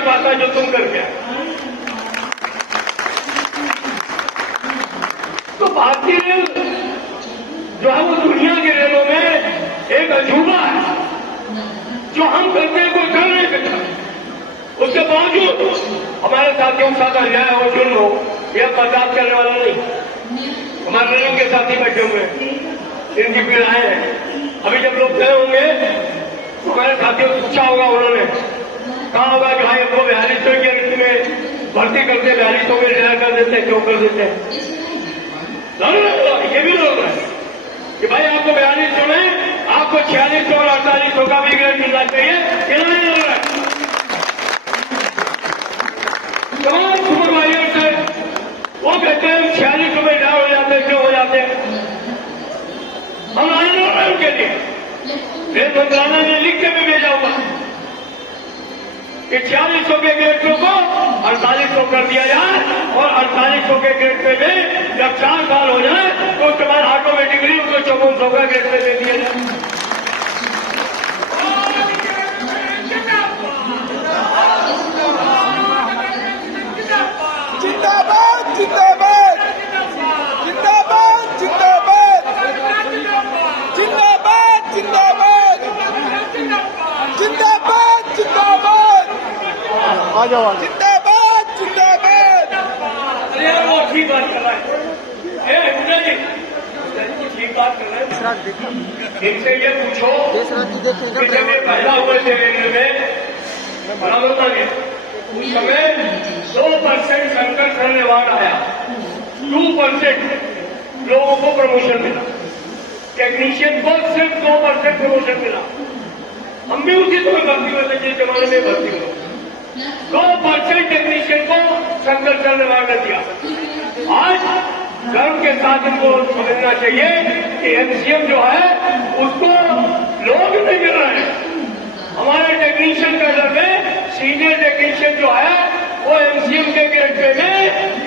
कर पाता जो तुम करके आए। तो भारतीय रेल जो है वो दुनिया की रेलों में एक अजूबा है। जो हम करते हैं कोई कर नहीं सकता। उसके बावजूद हमारे साथियों के साथ अन्याय हो, जुल्म हो, यह बर्दाश्त करने वाला नहीं। हमारे रेल के साथी बैठे हुए हैं, इनकी पीड़ाएं हैं। अभी जब लोग गए होंगे तो हमारे साथियों को पूछा होगा, उन्होंने कहा होगा कि भाई हमको 4200 की अंक में भर्ती करते, 4200 में रिटायर कर देते, क्यों कर देते हैं? ये भी लोग है कि भाई आपको 4200 में आपको 4600 और 4800 का भी ग्रेड मिलना चाहिए। ये नहीं मिल रहा है। तमाम सुपरवाइजर से वो कहते हैं 4600 में रिटायर हो जाते हैं, क्यों हो जाते हैं? हम आए ना रहे उनके लिए। रेल मंत्रालय ने लिख के भी भेजा हुआ कि 4600 के ग्रेड को 4800 कर दिया जाए और 4800 के ग्रेड पे भी जब 4 साल हो जाए तो उसके बाद ऑटोमेटिकली उनको 5400 का ग्रेड पे दे दिया जाए। जिंदाबाद जिंदाबाद जिंदाबाद जिंदाबाद जिंदाबाद जिंदाबाद जिंदाबाद जिंदाबाद आ जाओ जिंदाबाद जिंदाबाद। अरे वो ठीक बात कर रहा है, जी ठीक बात कर रहे हैं। इनसे ये पूछो कि जब ये पहला हुए थे रेलवे में बराबर में उस समय 2% संकट करने वाला आया, 2% लोगों को प्रमोशन मिला, टेक्नीशियन को सिर्फ 2% प्रमोशन मिला। हम भी उसी समय भर्ती हुए थे जिस जमाने में भर्ती हुए। 2% टेक्नीशियन को संकट करने वाला दिया। आज गर्व के साथ इनको समझना चाहिए कि एमसीएम जो है उसको लोग नहीं मिल रहे हैं। हमारे टेक्नीशियन कैडर में सीनियर टेक्नीशियन जो है वो एमसीएम के ग्रेड पे में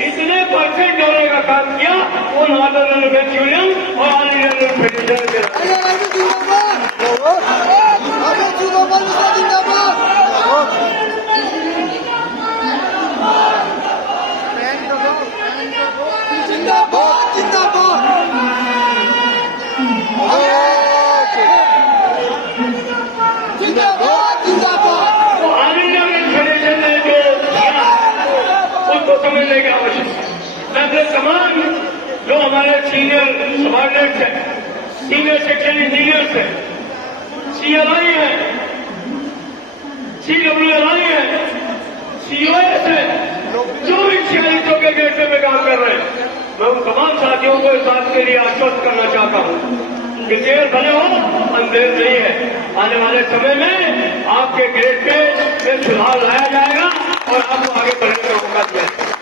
इतने परसेंट होने का काम किया, वो नॉर्दर्न रेलवे यूनियन और ऑल इंडिया रेलवे फेडरेशन जिंदाबाद जिंदाबाद जिंदाबाद जिंदाबाद। तो ऑल इंडिया फेडरेशन ने जो किया उसको समझने की आवश्यकता है। मैं अपने तमाम जो हमारे सीनियर सबॉर्डिनेट्स हैं, सीनियर सेक्शन इंजीनियर्स हैं, सीएलआई है, सीडब्ल्यूएलआई है, सीओएस है, जो भी 4600 के गेट पे काम कर रहे हैं, मैं उन तमाम साथियों को इस बात के लिए आश्वस्त करना चाहता हूं कि देर भले हो अंधेर नहीं है। आने वाले समय में आपके ग्रेड पे में सुधार लाया जाएगा और आपको आगे बढ़ने का मौका दिया जाएगा।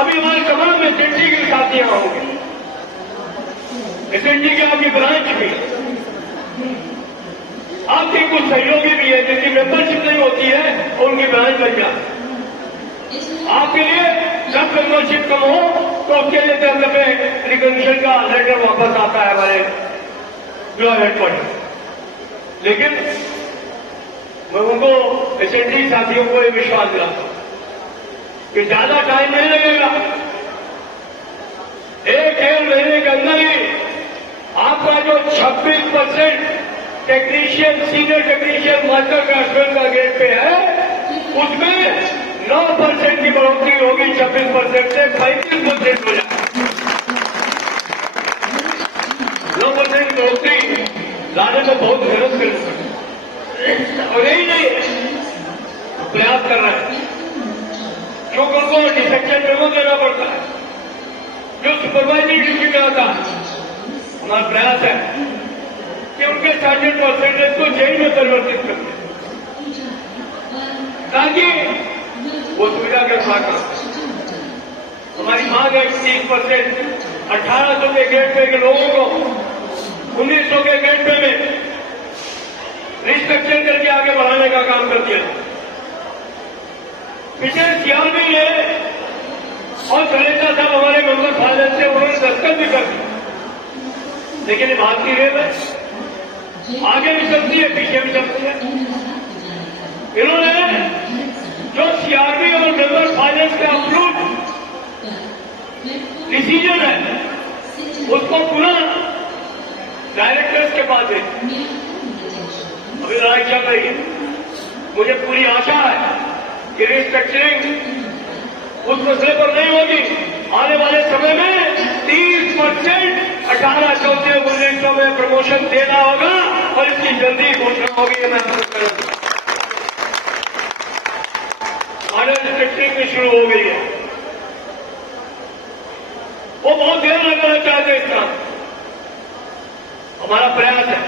अभी हमारे तमाम एसएनडी के साथी यहाँ होंगे, एसएनडी की आपकी ब्रांच भी, आपके कुछ सहयोगी भी है जिनकी मेंबरशिप नहीं होती है और उनकी ब्रांच बन जाए। आपके लिए जब मेंबरशिप कम हो तो उसके लिए तरफ में रिकग्निशन का लेटर वापस आता है हमारे जो हेडक्वार्टर। लेकिन मैं उनको एसएनडी साथियों को ये विश्वास दिलाता हूं कि ज्यादा टाइम नहीं लगेगा। 1-1.5 महीने के अंदर ही आपका जो 26% technician, senior technician, master craftsman का ग्रेड पे है, उसमें 9% की बढ़ोतरी होगी, 26% से 35% हो जाए। 9% की बढ़ोतरी लाने में बहुत मेहनत करनी पड़ेगी और यही नहीं प्रयास कर रहे हैं, क्योंकि उनको डिसेक्शन मेमो देना पड़ता है जो सुपरवाइजरी ड्यूटी में आता है। हमारा प्रयास है कि उनके 60% को जेई में परिवर्तित करते हैं ताकि वो सुविधा के साथ हमारी मांग है 30%, 1800 के गेट पे के लोगों को 1900 के गेट पे में रिस्ट्रक्चर करके आगे बढ़ाने का काम कर दिया। पिछले सीआरबी ने और कलेक्टर साहब हमारे मेंबर फाइनेंस से उन्होंने दस्तखत भी कर दिया, लेकिन भारतीय रेल आगे भी चलती है, पीछे भी चलती है। इन्होंने रही है। मुझे पूरी आशा है कि रिस्ट्रक्चरिंग उस मसले पर नहीं होगी। आने वाले समय में 30% 18-19 में प्रमोशन देना होगा और इसकी जल्दी घोषणा होगी। मैं आपको कह रहा हूं रिस्ट्रक्चरिंग भी शुरू हो गई है। वो बहुत देर लगाना चाहते हैं इसका। हमारा प्रयास है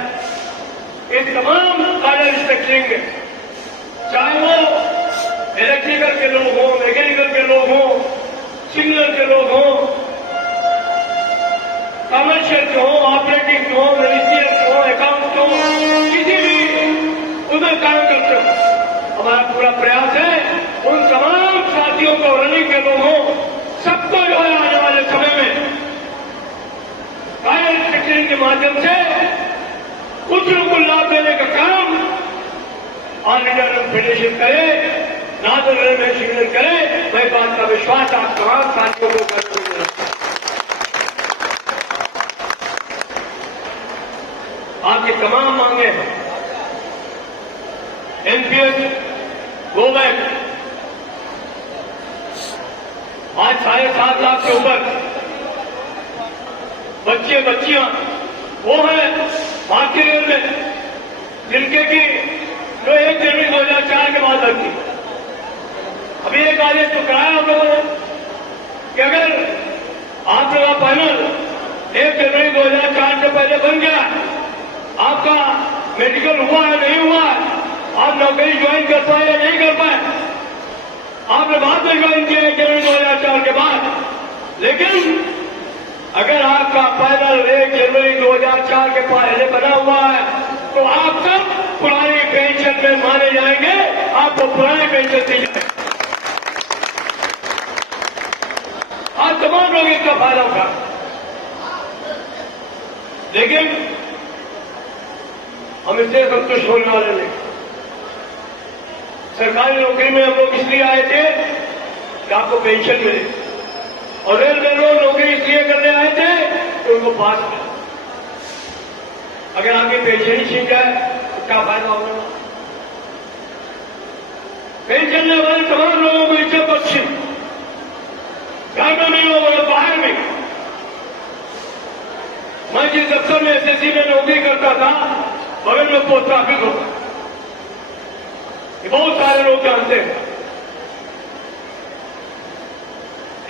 इस तमाम कार्य रिस्ट्रक्चरिंग में, चाहे वो इलेक्ट्रिकल के लोग हों, मैकेनिकल के लोग हों, सिग्नल के लोग हों, कमर्शियल के हों, ऑपरेटिंग के हों, मिनिस्ट्रियल के हों, अकाउंट के हों, किसी भी उधर काम करते हो, हमारा पूरा प्रयास है उन तमाम साथियों को, रनिंग के लोग हों, सबको जो है आने वाले समय में कार्य रिस्ट्रक्चरिंग के माध्यम से कुछ लोगों को लाभ देने का काम ऑल इंडिया रन फेडरेशन करे, नादर रेलवे सिग्नल करे। मैं बात का विश्वास आप तमाम साथियों को करने में रखता हूं। आपकी तमाम मांगे हैं, एनपीएस, गोवैक, आज 7.5 लाख के ऊपर बच्चे बच्चियां वो हैं भारतीय रेल में, जिनके की जो 1 जनवरी 2004 के बाद लगती। अभी एक आदेश तो कराया हम लोगों ने कि अगर आप लोग का पैनल 1 जनवरी 2004 से पहले बन गया, आपका मेडिकल हुआ है नहीं हुआ है, आप नौकरी ज्वाइन कर पाए या नहीं कर पाए, आपने बाद में ज्वाइन किया 1 जनवरी 2004 के बाद, लेकिन अगर आपका पैनल 1 जनवरी 2004 के पहले बना हुआ है तो आप सब पुरानी पेंशन में माने जाएंगे, आपको पुरानी पेंशन दी जाएगी। आज तमाम लोग इसका फायदा उठा, लेकिन हम इससे संतुष्ट होने वाले नहीं। सरकारी नौकरी में हम लोग इसलिए आए थे कि आपको पेंशन मिले, और रेल में लोग नौकरी इसलिए करने आए थे कि उनको पास मिले। अगर आपकी पेंशन ही छीन जाए तो क्या फायदा होगा? पेंशन ने हमारे तमाम लोगों को इज्जत बख्शी, घर में नहीं हो मतलब बाहर में। मैं जिस दफ्तर में एसएससी में नौकरी करता था, बगल में पोस्ट ऑफिस होता, ये बहुत सारे लोग जानते हैं।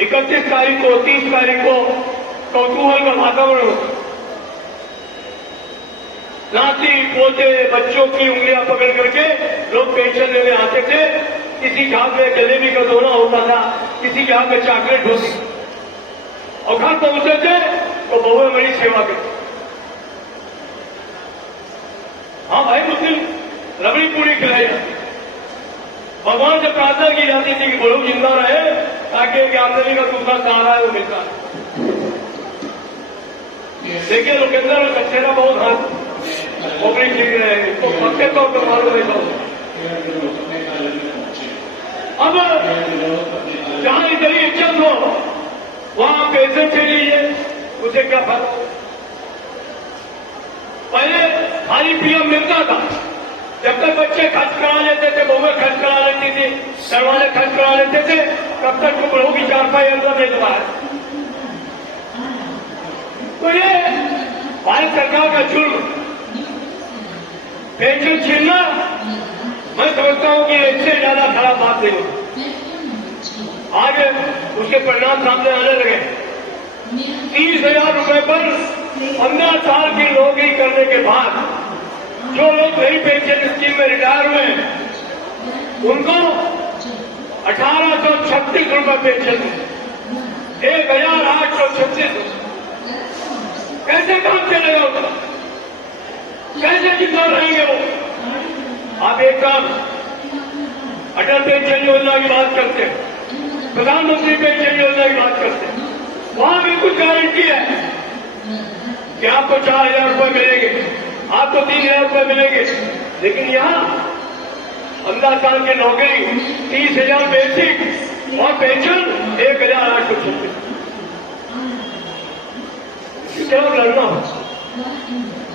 31 तारीख को, 30 तारीख को कौतूहल का वातावरण होता, नाती पोते बच्चों की उंगलियां पकड़ करके लोग पेंशन लेने आते थे। किसी के हाथ में जलेबी का दोना होता था, किसी के हाथ में चॉकलेट होती, और घर पहुंचे थे तो बहुएं बड़ी सेवा करती। हाँ भाई, मुस्लिम रबड़ी पूरी खिलाई जाती, भगवान से प्रार्थना की जाती थी कि वो लोग जिंदा रहे ताकि एक आमदनी का दूसरा सहारा है वो मिलता है। देखिए लोकेंद्र और सक्सेना बहुत हाथ नौकरी सीख रहे हैं, इसको पक्के तौर पर मालूम नहीं था। अब जहां इतनी इज्जत हो वहां पेंशन से लीजिए, उसे क्या फायदा? पहले खाली पीएम मिलता था, जब तक बच्चे खर्च करा लेते थे, बहुएं खर्च करा लेती थी, दरवाजे खर्च करा लेते थे, तब तक तो बहू की चारपाई अंदर नहीं दबाया। तो ये भारत सरकार का जुर्म, पेंशन छीनना, मैं समझता हूं कि इससे ज्यादा खराब बात नहीं होती। आज उसके परिणाम सामने आने लगे। 30,000 रुपए पर 15 साल की नौकरी करने के बाद जो लोग नई पेंशन स्कीम में रिटायर हुए उनको 1836 रुपए पेंशन, 1836। कैसे काम चलेगा उनका? कैसे जिंदा रहेंगे वो? आप एक काम, अटल पेंशन योजना की बात करते हैं, प्रधानमंत्री पेंशन योजना की बात करते हैं, वहां भी कुछ गारंटी है कि आपको 4,000 रुपए मिलेंगे, आपको 3,000 रुपए मिलेंगे, लेकिन यहां 15 साल की नौकरी, 30,000 बेसिक और पेंशन 1,836। क्या लड़ना हो?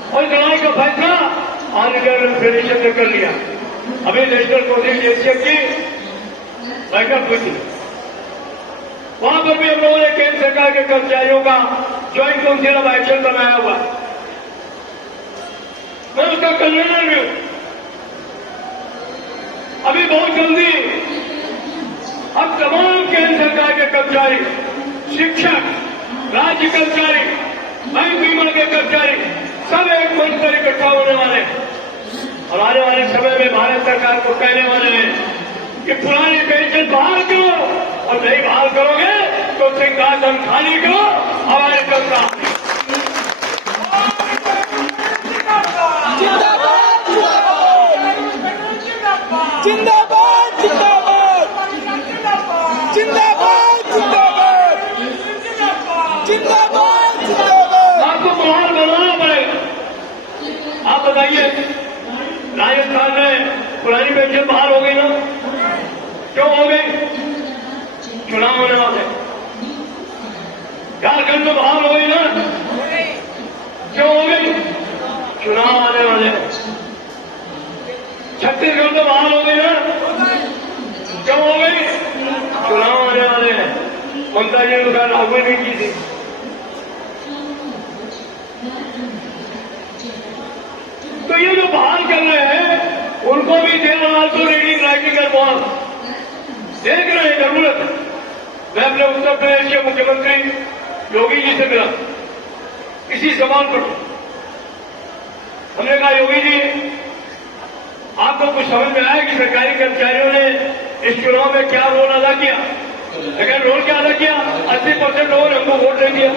और लड़ाई का फैसला ऑल इंडिया फेडरेशन ने कर लिया। अभी नेशनल काउंसिल एशियन की बैठक हुई थी, वहां पर भी हम लोगों ने केंद्र सरकार के कर्मचारियों का ज्वाइंट काउंसिल ऑफ एक्शन बनाया हुआ। मैं उसका कन्वीनर भी हूं। अभी बहुत जल्दी अब तमाम केंद्र सरकार के कर्मचारी, शिक्षक, राज्य कर्मचारी, बैंक बीमा के कर्मचारी सब एक मंच पर इकट्ठा होने वाले हैं और आने वाले समय में भारत सरकार को कहने वाले हैं कि पुरानी पेंशन बहाल करो और नहीं बहाल करोगे तो सिंहासन खाली करो, हमारे जनता। जिंदाबाद जिंदाबाद जिंदाबाद जिंदाबाद जिंदाबाद जिंदाबाद। आपको माहौल बनाना पड़ेगा। आप बताइए, राजस्थान में पुरानी पेंशन बहाल हो गई ना? क्यों हो गई? चुनाव होने वाले। झारखंड में बहाल हो गई ना? क्यों हो गई? चुनाव आने वाले। छत्तीसगढ़ में बहाल हो गई ना? क्यों हो गई? चुनाव आने वाले हैं। ममता जी ने कहा लागू नहीं की थी। तो ये जो बहाल कर रहे हैं उनको भी देना तो रीडिंग राइटिंग कर बहुत देख रहे हैं जरूरत। मैं अपने उत्तर प्रदेश के मुख्यमंत्री योगी जी से मिला इसी सवाल पर। हमने कहा योगी जी, आपको कुछ समझ में आया कि सरकारी कर्मचारियों ने इस चुनाव में क्या रोल अदा किया? लेकिन रोल क्या अदा किया? 80% लोगों ने हमको वोट नहीं दिया।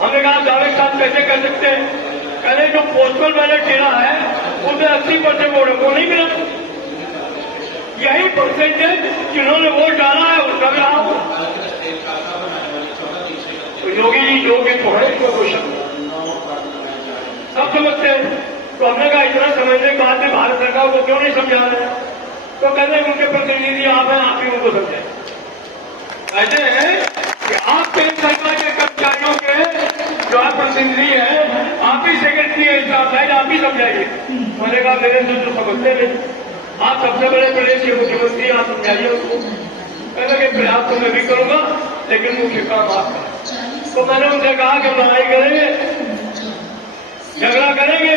हमने कहा दावे के साथ कैसे कर सकते हैं? पहले जो पोस्टल बैलेट गिरा है उसमें 80% वोट हमको नहीं मिला। यही परसेंटेज जिन्होंने वोट डाला है उसका भी रहा हो। तो योगी जी योग्य तो है, इसमें क्वेश्चन सब समझते हैं। तो हमने कहा इतना समझने के बाद भी भारत सरकार को क्यों नहीं समझा रहे? तो कहते हैं उनके प्रतिनिधि आप हैं, आप ही उनको समझाएं। कहते हैं कि आप केंद्र सरकार के कर्मचारियों के जो आप प्रतिनिधि हैं, आप ही सेक्रेटरी है, स्टाफ साइड आप ही समझाइए। मैंने कहा मेरे से तो समझते नहीं, आप सबसे बड़े प्रदेश के मुख्यमंत्री, आप समझाइए उसको। कहते कि प्रयास तो मैं भी करूंगा लेकिन मुख्य काम आपका। तो मैंने उनसे कहा कि लड़ाई करेंगे, झगड़ा करेंगे,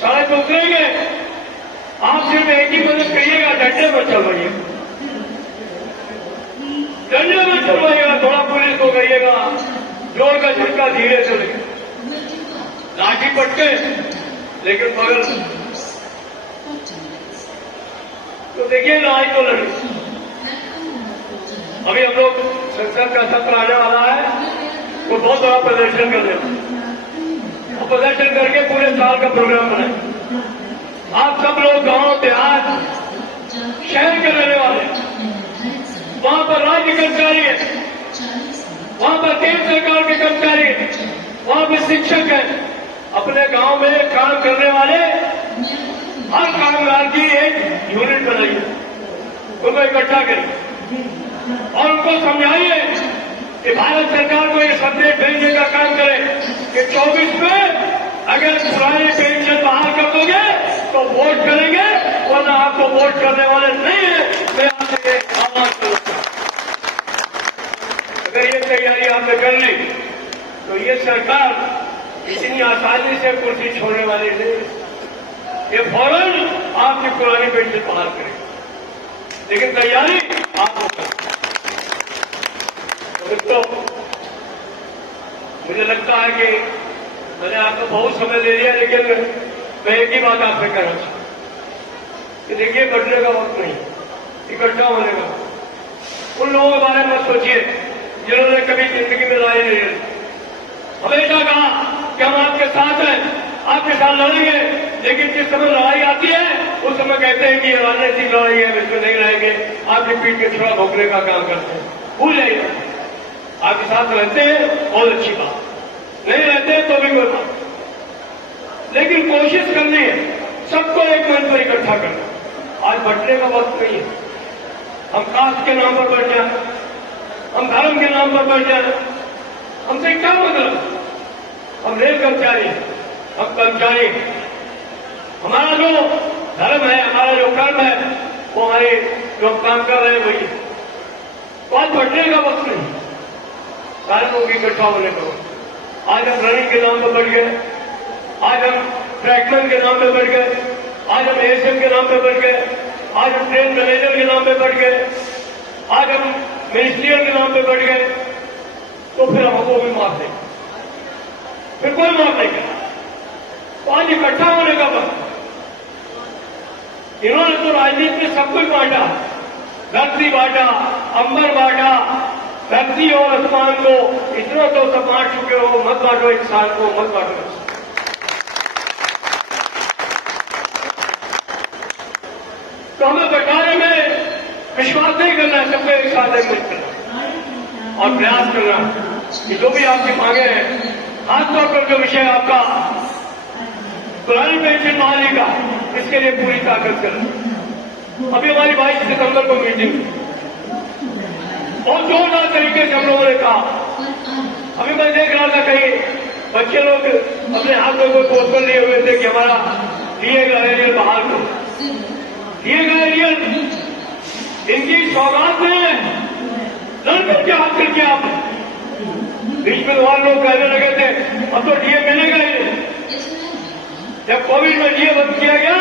सड़क पर उतरेंगे, आप सिर्फ एक ही मदद करिएगा, डंडे पर चलवाइए, डंडे में चलवाइएगा, थोड़ा पुलिस को करिएगा, जोर का झटका धीरे से लेगा, लाठी पटके लेकिन बगल। तो देखिए लड़ाई तो लड़ी। अभी हम लोग संसद का सत्र आने वाला है, वो बहुत बड़ा प्रदर्शन कर रहे हैं और प्रदर्शन करके पूरे साल का प्रोग्राम बनाए। आप सब लोग गांव, देहात, शहर के रहने वाले, वहां पर राज्य कर्मचारी है, वहां पर केंद्र सरकार के कर्मचारी है, वहां पर शिक्षक है, अपने गांव में काम करने वाले हर कामगार की एक यूनिट बनाइए, उनको इकट्ठा करिए और उनको समझाइए कि भारत सरकार को ये संदेश भेजने का काम करें कि 24 में अगर पुरानी पेंशन बहाल कर दोगे तो वोट करेंगे, वरना आपको वोट करने वाले नहीं है। मैं आपसे ये आह्वान करूंगा, अगर ये तैयारी आपने कर ली तो ये सरकार इतनी आसानी से कुर्सी छोड़ने वाली नहीं। ये फौरन आपकी पुरानी पेंशन बहाल करेगी, लेकिन तैयारी आपको करनी है। तो मुझे लगता है कि मैंने आपको बहुत समय दे दिया, लेकिन मैं एक ही बात आपसे कहना चाहूँ कि देखिए बढ़ने का वक्त नहीं, इकट्ठा होने का। उन लोगों के बारे में मत सोचिए जिन्होंने कभी जिंदगी में लड़ाई नहीं लड़ी। हमेशा कहा कि हम आपके साथ हैं, आपके साथ लड़ेंगे, लेकिन जिस समय लड़ाई आती है उस समय कहते हैं कि ये राजनीतिक लड़ाई है, इसमें नहीं रहेंगे, आपकी पीठ के छुरा भोंकने का काम करते हैं। भूल जाइए, आपके साथ रहते हैं बहुत अच्छी बात, नहीं रहते तो भी कोई बात, लेकिन कोशिश करनी है सबको एक मंच पर इकट्ठा करना। आज बंटने का वक्त नहीं है। हम कास्ट के नाम पर बढ़ जाए, हम धर्म के नाम पर बढ़ जाए, हमसे क्या मतलब? हम रेल कर्मचारी, हम कर्मचारी, धर्म है, हमारा जो कर्म है, वो हमारे जो हम काम कर रहे हैं वही है। तो आज बढ़ने का वक्त नहीं, सारे लोग इकट्ठा होने का वक्त। आज हम रनिंग के नाम पर बढ़ गए, आज हम ट्रैकमैन के नाम पे बढ़ गए, आज हम एएसएम के नाम पे बढ़ गए, आज हम ट्रेन मैनेजर के नाम पे बढ़ गए, आज हम मिनिस्ट्रियल के नाम पे बढ़ गए, तो फिर हमको भी माफ देंगे, फिर कोई माफ नहीं करेगा। तो आज इकट्ठा होने का वक्त। इन्होंने तो राजनीति में सब कुछ बांटा, धरती बांटा, अंबर बांटा, धरती और आसमान को इतना तो सब बांट चुके हो, मत बांटो इंसान को, मत बांटो। तो हमें बटाने में विश्वास नहीं करना है, सबको एक साथ एक मिलकर और प्रयास करना कि जो भी आपकी मांगे हैं, खासतौर पर जो विषय आपका पुरानी पेंशन बहाली का, इसके लिए पूरी ताकत करें। अभी हमारी 22 सितंबर को मीटिंग बहुत जोरदार तरीके से हम लोगों ने कहा। अभी मैं देख रहा था कहीं बच्चे लोग अपने हाथ में कोई पोस्टर लिए हुए थे कि हमारा दिए गए एरियल बहाल करो, दिए गए एरियल इनकी सौगात में लड़कों के हाथ करके आप बीच में वहां लोग कहने लगे थे अब तो डीए मिलेगा ही नहीं। जब कोविड में डीए बंद किया गया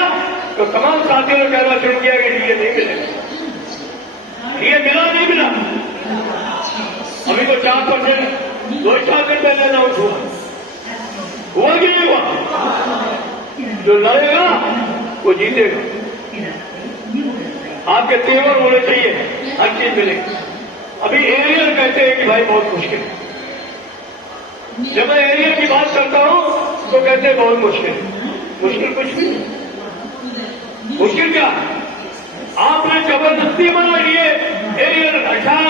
तो तमाम साथियों ने कहना शुरू किया कि डीए नहीं मिलेगा। डीए मिला नहीं मिला, अभी तो 4% 2% पहले अनाउंस हुआ कि नहीं हुआ। जो लड़ेगा वो जीतेगा। आपके तेवर होने चाहिए, हर चीज मिलेगी। अभी एरियल कहते हैं कि भाई बहुत मुश्किल है। जब मैं एरियल की बात करता हूं तो कहते हैं बहुत मुश्किल। मुश्किल कुछ भी नहीं। मुश्किल क्या, आपने जबरदस्ती बना लिए एरियल 18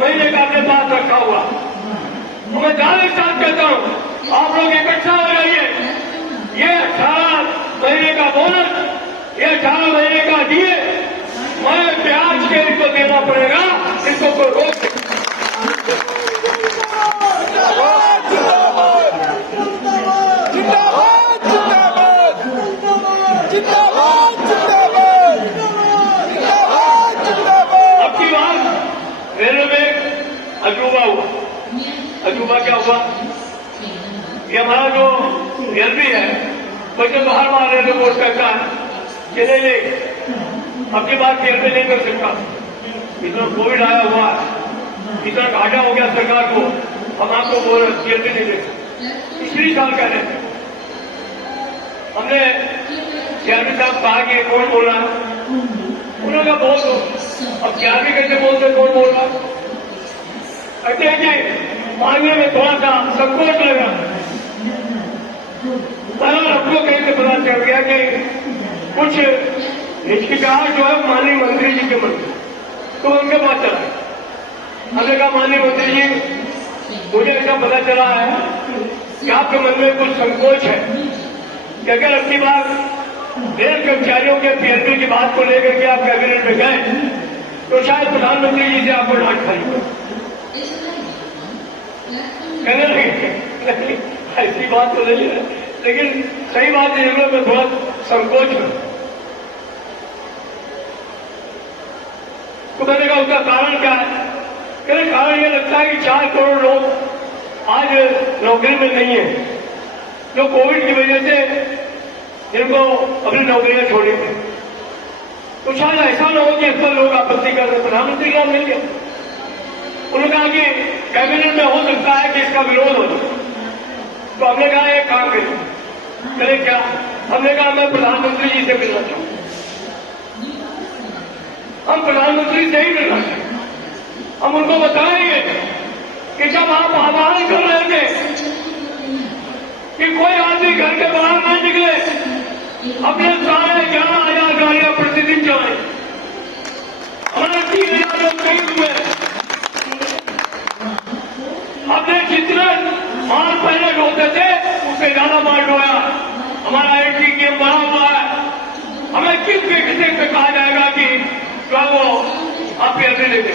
महीने का अपने पास रखा हुआ। मैं दावे के साथ कहता हूं आप लोग इकट्ठा हो जाइए। ये 18 महीने का बोनस, ये 18 महीने का दिए, मैं ब्याज के इनको देना पड़ेगा, इसको कोई रोक नहीं। अब की बात रेलवे में अजूबा हुआ। अजूबा क्या हुआ, ये हमारा जो रेलवे है बच्चे बाहर बाहर रेलवे बोर्ड कहता है कि नहीं अब की बात रेलवे नहीं कर सकता, इतना कोविड आया हुआ है, इतना घाटा हो गया सरकार को, हम आपको बोल रहे रेलवे नहीं दे सकते। पिछली साल कह रहे थे, हमने चेयरमैन साहब कहा कि कौन बोल रहा है, उन्होंने कहा बोल दो। अब क्या भी कैसे बोलते, कौन बोल रहा, कहते हैं कि मांगने में थोड़ा सा संकोच लगा। हमको कहीं से पता चल गया कि कुछ हिचकिचाहट जो है माननीय मंत्री जी के मन में, तो उनके पास चला। हमने कहा माननीय मंत्री जी मुझे ऐसा पता चला है कि आपके मन में कुछ संकोच है कि अगर अपनी बार रेल कर्मचारियों के पीएलपी की बात को लेकर के आप कैबिनेट में गए तो शायद प्रधानमंत्री जी से आपको डांट खाई। कहने लगे ऐसी बात तो नहीं है, लेकिन सही बात है, इन में थोड़ा संकोच है। तो मैंने कहा उसका कारण क्या है? कहने कारण यह लगता है कि 4 करोड़ लोग आज नौकरी में नहीं है, जो कोविड की वजह से जिनको अपनी नौकरियां छोड़ी थी। तो शायद ऐसा न हो कि इस पर लोग आपत्ति कर रहे। प्रधानमंत्री का मिल गया, उन्होंने कहा कि कैबिनेट में हो सकता है कि इसका विरोध हो। तो हमने कहा एक काम करें, चले क्या? हमने कहा मैं प्रधानमंत्री जी से मिलना चाहूँ, हम प्रधानमंत्री से ही मिलना चाहते। हम उनको बताएंगे कि जब आप आह्वान कर रहे थे कि कोई आदमी घर के बाहर नहीं निकले, अपने सारे 11,000 गाड़ियां प्रतिदिन चलाए, हमारे 3,000 लोग शहीद हुए, हमने जितने माल पहले ढोते थे उससे ज्यादा माल ढोया, हमारा एटीएम बढ़ा हुआ है। हमें किस तरीके से कहा जाएगा कि क्या वो आप पैसे लेते?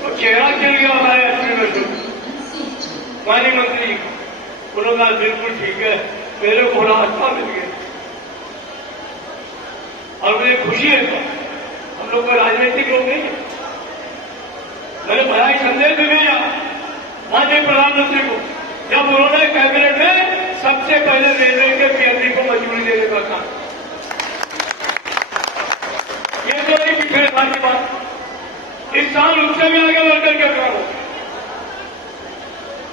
तो चेहरा चल गया हमारे असली में। माननीय मंत्री उन्होंने कहा बिल्कुल ठीक है, मेरे को बड़ा अच्छा मिल गया और मुझे खुशी है। तो हम लोग कोई राजनीतिक लोग नहीं है। मैंने बड़ा ही संदेश भी भेजा माननीय प्रधानमंत्री को, जब उन्होंने कैबिनेट में सबसे पहले रेलवे के पीएनडी को मंजूरी देने का कहा। ये तो नहीं पिछले साल की बात, इस साल उससे भी आगे बढ़कर के काम हो।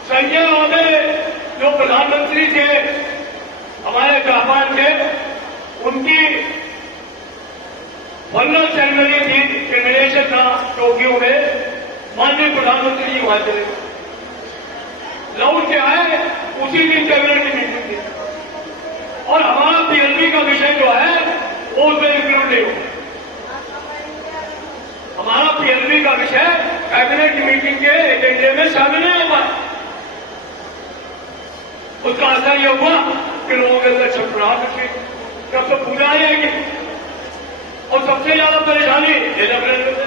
संजय महोदय जो प्रधानमंत्री थे हमारे जापान के, उनकी फनल सेरेमनी थी, इनविटेशन था टोक्यो में। माननीय प्रधानमंत्री जी वहां चले लौट के आए, उसी दिन कैबिनेट की मीटिंग थी और हमारा पीएलबी का विषय जो है वो उसमें इंक्लूड नहीं हो। हमारा पीएलबी का विषय कैबिनेट की मीटिंग के एजेंडे में शामिल नहीं हो पाया। उसका असर यह हुआ कि लोगों के अंदर छटपटाहट उठी, कब तो पूजा आएगी। और सबसे ज्यादा परेशानी एलएफ रेलवे में,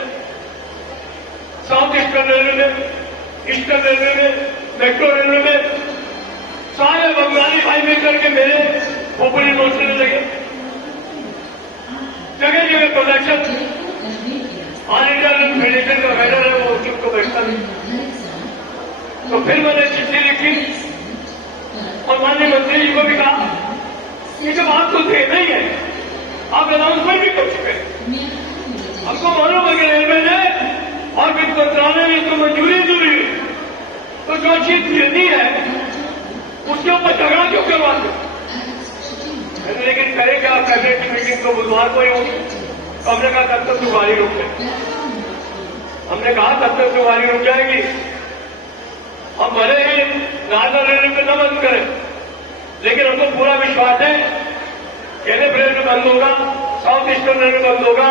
साउथ ईस्टर्न रेलवे में, ईस्टर्न रेलवे में, मेट्रो रेलवे में सारे बंगाली भाई मिलकर के मेरे खोपड़ी नोचने लगे। जगह जगह प्रोडक्शन ऑल इंडिया फेडरेशन का बैनर है, वो चुप को बैठता नहीं। तो फिर मैंने चिट्ठी लिखी और माननीय मंत्री जी को भी कहा, ये जब बात तो देना ही है, आप अनाउंसमेंट भी कर चुके हैं। हमको मालूम है कि रेलवे ने और वित्त मंत्रालय ने इसको मंजूरी दी, तो जो चीज देती है उसके ऊपर झगड़ा क्यों करवाते? लेकिन करें क्या, कैबिनेट की मीटिंग तो बुधवार को ही होगी। तो हमने कहा तब तक तुम्हारी रुक जाए, हमने कहा तब तक तुम्हारी रुक जाएगी। हम भले ही नार्दर्न रेलवे पे न बंद करें, लेकिन हमको पूरा विश्वास है एलएफ रेलवे बंद होगा, साउथ ईस्टर्न रेलवे बंद होगा,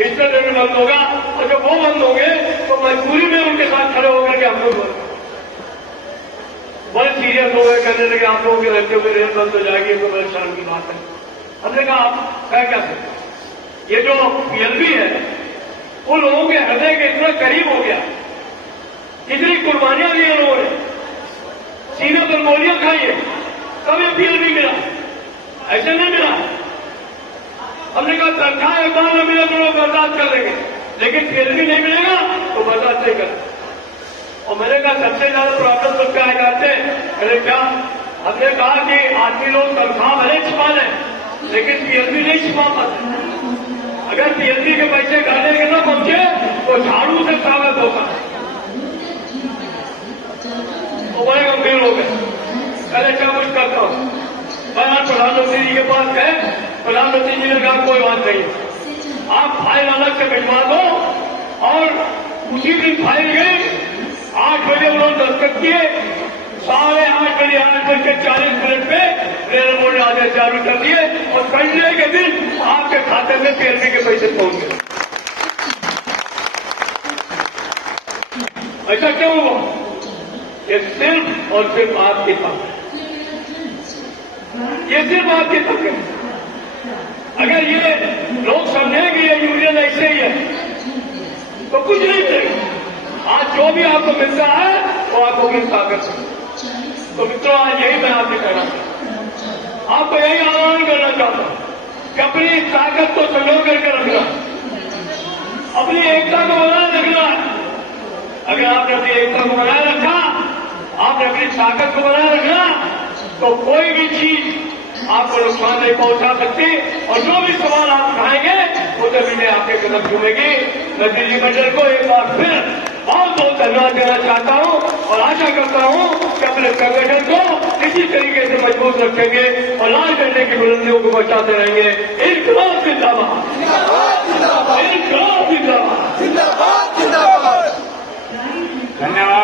ईस्टर्न रेलवे बंद होगा। और जब वो बंद होंगे तो मजबूरी में उनके साथ खड़े होकर के हम लोग बड़े सीरियस हो गए, कहने लगे आप लोगों के रहते हुए रेल बंद हो जाएगी, तो बड़े शर्म की बात है। हमने कहा आप कह क्या सकते, ये जो पीएलबी है वो लोगों के हृदय के इतना करीब हो गया, इतनी कुर्बानियां दी लोगों ने, सीने पर गोलियां खाई है, तब ये पीएलबी मिला, ऐसे नहीं मिला। हमने कहा तनख्वाह एक बार में मिले तो लोग बर्दाश्त कर लेंगे, लेकिन पीएलबी नहीं मिलेगा तो बर्दाश्त नहीं कर। और मैंने कहा सबसे ज्यादा प्रॉब्लम तो क्या जाते हैं, मैंने क्या, हमने कहा कि आदमी लोग तनख्वाह भले छिपा लें, लेकिन पीएलबी नहीं छिपा पाते। अगर पीएलबी के पैसे खाने के न पहुंचे तो झाड़ू से स्वागत होता है। तो बड़े गंभीर हो गए, पहले क्या कुछ करता हूं। मैं आज प्रधानमंत्री जी के पास गए, प्रधानमंत्री जी ने कहा कोई बात नहीं, आप फाइल अलग से भिजवा दो। और उसी दिन फाइल गई, 8 बजे उन्होंने दस्तखत किए, 8:40 पे रेल बोर्ड ने आदेश जारी कर दिए और संडे के दिन आपके खाते में पीएलबी के पैसे पहुंच गए। ऐसा क्यों हुआ? ये सिर्फ और सिर्फ आपकी ताकत, ये सिर्फ आपकी ताकत। अगर ये लोग समझेंगे ये यूनियन ऐसे ही है तो कुछ नहीं मिलेगा। आज जो भी आपको मिलता है वो आपको किस ताकत से। तो मित्रों, आज यही मैं आपसे कहना चाहता हूं, आपको यही आह्वान करना चाहता हूं कि अपनी ताकत को संजो करके रखना, अपनी एकता को बनाए रखना। अगर आपने अपनी एकता को बनाए रखा, आपने अपनी ताकत को बनाए रखना, तो कोई भी चीज आपको नुकसान नहीं पहुंचा सकती। और जो भी सवाल आप उठाएंगे वो जमीनें आपके कदम चूमेगी। मैं दिल्ली मंडल को एक बार फिर बहुत बहुत धन्यवाद देना चाहता हूं और आशा करता हूं कि अपने संगठन को इसी तरीके से मजबूत रखेंगे और लाल झंडे की बुलंदियों को बचाते रहेंगे। इनकलाब जिंदाबाद, इनकलाब जिंदाबाद, जिंदाबाद जिंदाबाद। धन्यवाद।